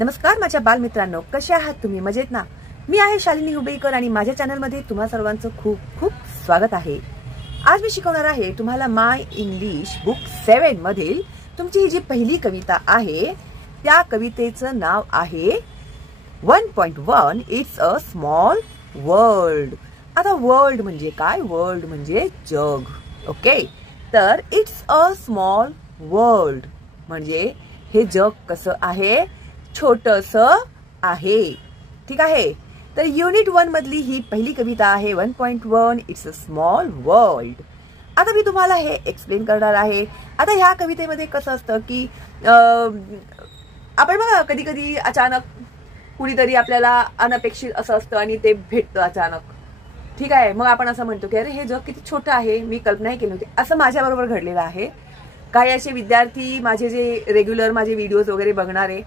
नमस्कार माझ्या बालमित्रांनो, कसे आहात तुम्ही? मजेत ना? मी आहे शालिनी हुबळीकर आणि माझ्या चॅनलमध्ये तुम्हा सर्वांचं खूप खूप स्वागत आहे. आज मी शिकवणार आहे तुम्हाला माय इंग्लिश बुक 7 मधील तुमची ही जी पहिली कविता आहे त्या कवितेचं नाव आहे 1.1 इट्स अ स्मॉल वर्ल्ड. आता वर्ल्ड म्हणजे काय? वर्ल्ड म्हणजे जग. ओके, तर इट्स अ स्मॉल वर्ल्ड म्हणजे हे जग कसं आहे? छोटंसं आहे. ठीक आहे, तर युनिट 1 मधली ही पहिली कविता आहे 1.1 इट्स अ स्मॉल वर्ल्ड. आता मी तुम्हाला हे एक्सप्लेन करणार आहे. आता ह्या कवितेमध्ये कसं असतं की आपण बघा कधी कधी अचानक कुणीतरी आपल्याला अनपेक्षित असं असतं आणि ते भेटतं अचानक. ठीक आहे, मग आपण असं म्हणतो की अरे हे जग किती छोटं आहे, मी कल्पनाही केली होती. असं माझ्याबरोबर घडलेलं आहे. काही असे विद्यार्थी माझे जे रेग्युलर माझे व्हिडिओज वगैरे बघणारे,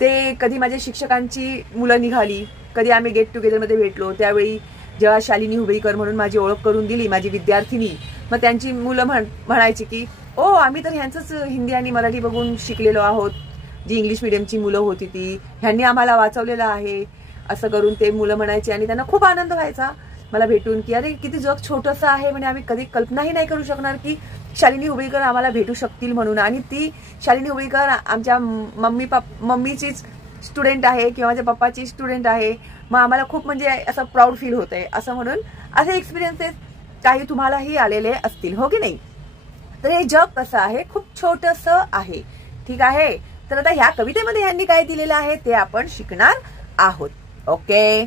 ते कधी माझ्या शिक्षकांची मुलं निघाली, कधी आम्ही गेट टुगेदरमध्ये भेटलो, त्यावेळी जेव्हा शालिनी हुबळीकर म्हणून माझी ओळख करून दिली माझी विद्यार्थिनी, मग त्यांची मुलं म्हणायची की ओ आम्ही तर ह्यांचंच हिंदी आणि मराठी बघून शिकलेलो आहोत, जी इंग्लिश मिडियमची मुलं होती ती, ह्यांनी आम्हाला वाचवलेलं आहे, असं करून ते मुलं म्हणायचे. आणि त्यांना खूप आनंद व्हायचा मला भेटून की अरे किती जग छोटंसं आहे, म्हणजे आम्ही कधी कल्पनाही नाही करू शकणार की शालिनी हुबळीकर आम्हाला भेटू शकतील म्हणून. आणि ती शालिनी हुबळीकर आमच्या मम्मीचीच स्टुडंट आहे किंवा माझ्या पप्पाची स्टुडंट आहे. मग आम्हाला खूप म्हणजे असं प्राऊड फील होतंय. असं म्हणून असे एक्सपिरियन्सेस काही तुम्हालाही आलेले असतील, हो की नाही? तर हे जग कसं आहे? खूप छोटंसं आहे. ठीक आहे, तर आता ह्या कवितेमध्ये यांनी काय दिलेलं आहे ते आपण शिकणार आहोत. Okay,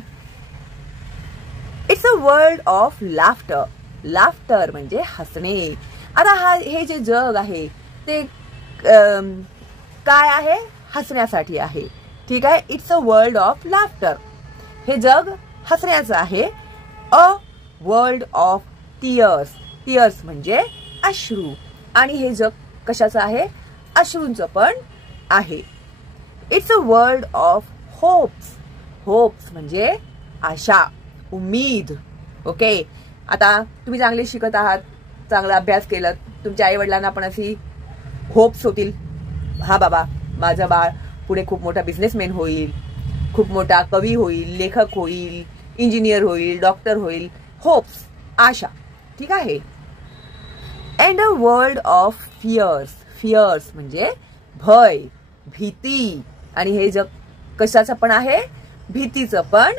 it's a world of laughter. Laughter म्हणजे हसणे. आता हे जे जग आहे ते काय आहे? हसण्यासाठी आहे. ठीक आहे, it's a world of laughter. हे जग हसण्याचं आहे. A world of tears. Tears म्हणजे अश्रू. आणि हे जग कशाचं आहे? अश्रूंचं पण आहे. It's a world of hopes. Hopes म्हणजे आशा, उम्मीद. ओके, आता तुम्ही चांगले शिकत आहात, चांगला अभ्यास केलात, तुमच्या आई वडिलांना पण अशी होप्स होतील, हा बाबा माझं बाळ पुढे खूप मोठा बिझनेसमॅन होईल, खूप मोठा कवी होईल, लेखक होईल, इंजिनियर होईल, डॉक्टर होईल. होप्स, आशा. ठीक आहे. And a world of fears. Fears म्हणजे भय, भीती. आणि हे जग कशाचं पण आहे? भीतीचं पण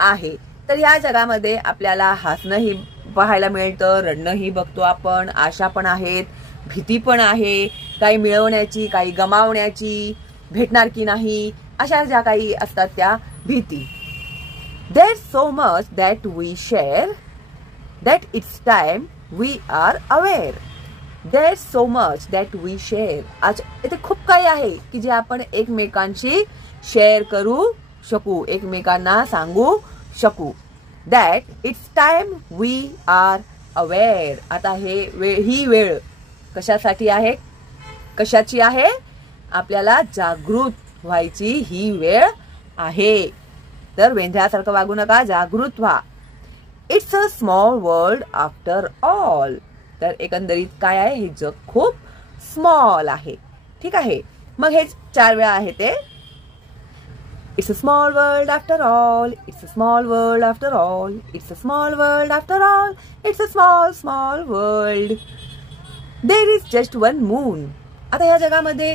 आहे. तर या जगामध्ये आपल्याला हसणंही पाहायला मिळतं, रडणंही बघतो आपण, आशा पण आहेत, भीती पण आहे, काही मिळवण्याची, काही गमावण्याची, भेटणार की नाही, अशा ज्या काही असतात त्या भीती. There's so much that we share that it's time we are aware. There's so much that we share. आज इथे खूप काही आहे की जे आपण एकमेकांशी शेअर करू शकू, एकमेकांना सांगू शकू. That it's time we are aware. आता ही वेळ कशासाठी आहे? कशाची आहे? आपल्याला जागृत व्हायची ही वेळ आहे. तर वेंधळ्यासारखं वागू नका, जागृत व्हा. It's a small world after all. तर एकंदरीत काय आहे? हे जग खूप स्मॉल आहे. ठीक आहे, मग हे 4 वेळा आहे ते. It's a small world after all. It's a small world after all. It's a small world after all. It's a small, small world. There is just one moon. आता या जगामध्ये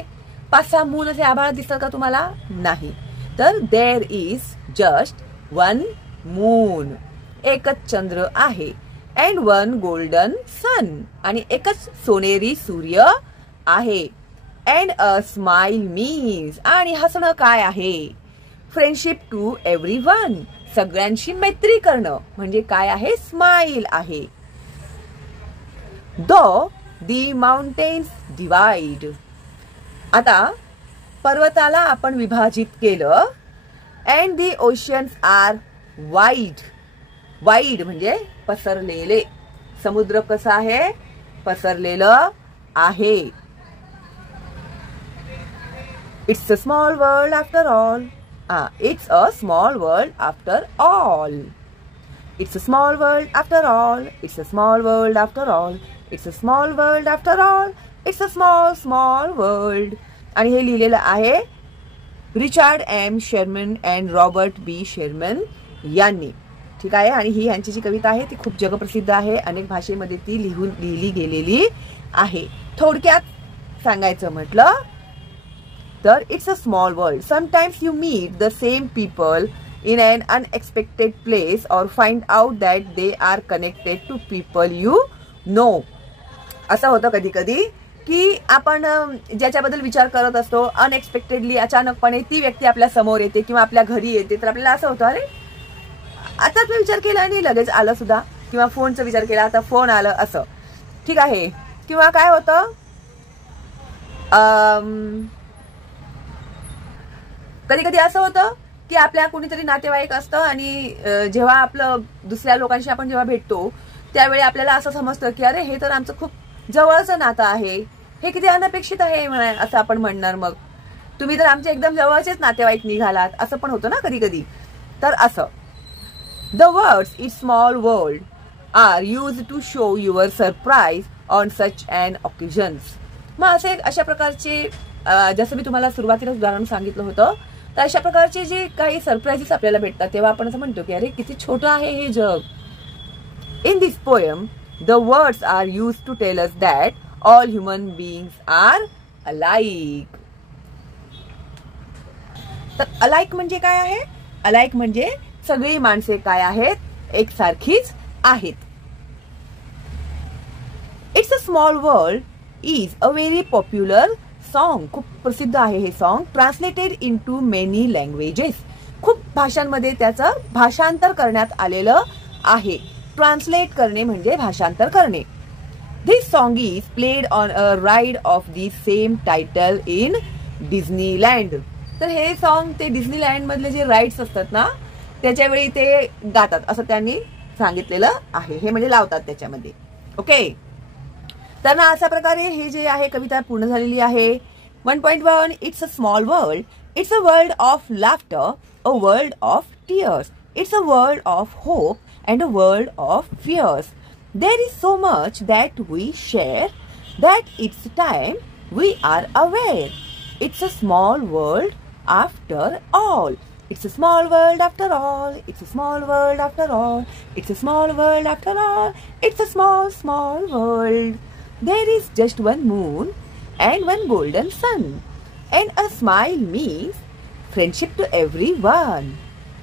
5-6 मून असे आभाळ दिसतात का तुम्हाला? नाही. तर there is just one moon. एकच चंद्र आहे. And one golden sun. आणि एकच सोनेरी सूर्य आहे. And a smile means. आणि हसणं काय आहे? Friendship to everyone. सगळ्यांशी मैत्री करणं म्हणजे काय आहे? स्माइल आहे. दो दी माउंटेन्स डिवाइड. आता पर्वताला आपण विभाजित केलं. And the oceans R wide. Wide म्हणजे पसरलेले. समुद्र कसा आहे? पसरलेलं आहे. It's a small world after all. It's a small world after all. It's a small world after all. It's a small world after all. It's a small world after all. It's a small, small world. आणि हे लिहिलेलं आहे Richard M Sherman and Robert B Sherman यांनी. ठीक आहे. आणि ही यांची जी कविता आहे ती खूप जगप्रसिद्ध आहे. अनेक भाषेमध्ये ती लिहिली गेलेली आहे. थोडक्यात सांगायचं म्हटलं तर it's a small world. Sometimes you meet the same people in an unexpected place or find out that they are connected to people you know. असं होतं कधी कधी की आपण ज्याच्याबद्दल विचार करत असतो अनएक्सपेक्टेडली अचानकपणे ती व्यक्ती आपल्या समोर येते किंवा आपल्या घरी येते, तर आपल्याला असं होतं अरे आताच मी विचार केला आणि लगेच आलं सुद्धा, किंवा फोनचा विचार केला आता फोन आलं असं. ठीक आहे. किंवा काय होतं कधी कधी असं होतं की आपल्या कोणीतरी नातेवाईक असतं आणि जेव्हा आपलं दुसऱ्या लोकांशी आपण जेव्हा भेटतो त्यावेळी आपल्याला असं समजतं की अरे हे तर आमचं खूप जवळचं नातं आहे, हे किती अनपेक्षित आहे असं आपण म्हणणार. मग तुम्ही तर आमचे एकदम जवळचेच नातेवाईक निघालात असं पण होतं ना कधी कधी. तर असं the words it's small world R use to show your surprise on such and occasions. मग अशा प्रकारचे जसं मी तुम्हाला सुरुवातीला उदाहरण सांगितलं होतं, तर अशा प्रकारचे जे काही सरप्राइजेस आपल्याला भेटतात तेव्हा आपण असं म्हणतो की अरे किती छोटं आहे हे जग. In this poem the words R use to tell us that all human beings R alike. तर अलाइक म्हणजे काय आहे? अलाइक म्हणजे सगळी माणसे काय आहेत, एकसारखीच आहेत. It's a small world is a very popular song. खूप प्रसिद्ध आहे हे song. Translated in to many languages. खूप भाषांमध्ये त्याचं भाषांतर करण्यात आलेलं आहे. ट्रान्सलेट करणे म्हणजे भाषांतर करणे. This song is played on a ride of the same title in Disneyland. तर हे सॉन्ग ते डिझनीलँड मधले जे राईड्स असतात ना त्याच्या वेळी ते गातात असं त्यांनी सांगितलेलं आहे. हे म्हणजे लावतात त्याच्यामध्ये. ओके. तर ना अशा प्रकारे हे जे आहे कविता पूर्ण झालेली आहे. 1.1 it's a small world. It's a world of laughter, a world of tears. It's a world of hope and a world of fears. There is so much that we share that it's time we R aware. It's a small world after all. It's a small world after all. It's a small world after all. It's a small world after all. It's a small, small world. There is just one moon and one golden sun. And a smile means friendship to everyone.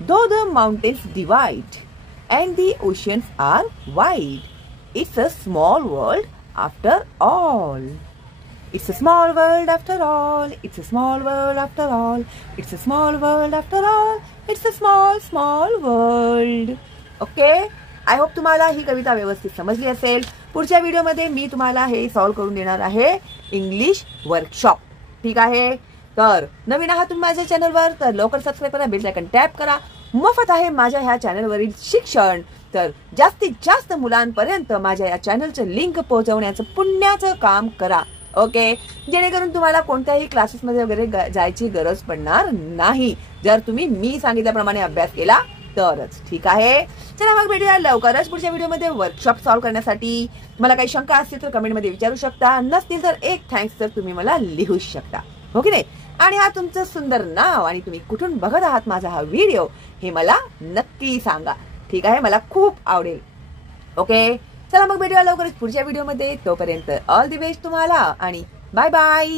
Though the mountains divide and the oceans are wide, it's a small world after all. It's a small world after all. It's a small world after all. It's a small world after all. It's a small, small world. Okay. I hope तुम्हाला ही कविता व्यवस्थित समजली असेल. पुढच्या व्हिडिओमध्ये मी तुम्हाला हे solve करून देणार आहे इंग्लिश वर्कशॉप. ठीक आहे. तर नवीन आहात तुम्ही माझ्या चॅनलवर तर लवकर सबस्क्राईब करा, बेल आयकॉन टॅप करा. मोफत आहे माझ्या ह्या चॅनलवरील शिक्षण. तर जास्तीत जास्त मुलांपर्यंत माझ्या या चॅनलचं लिंक पोहोचवण्याचं पुण्याचं काम करा. ओके. जेणेकरून तुम्हाला कोणत्याही क्लासेसमध्ये वगैरे जायची गरज पडणार नाही जर तुम्ही मी सांगितल्याप्रमाणे अभ्यास केला तरच. ठीक आहे. चला मग भेटूया लवकरच पुढच्या व्हिडिओमध्ये वर्कशॉप सॉल्व्ह करण्यासाठी. मला काही शंका असतील तर कमेंटमध्ये विचारू शकता. नसतील तर एक थँक्स तर तुम्ही मला लिहू शकता. हो की नाही. आणि हा तुमचं सुंदर नाव आणि तुम्ही कुठून बघत आहात माझा हा व्हिडिओ हे मला नक्की सांगा. ठीक आहे. मला खूप आवडेल. ओके. चला मग भेटूया लवकरच पुढच्या व्हिडिओमध्ये. तोपर्यंत ऑल दी बेस्ट तुम्हाला आणि बाय बाय.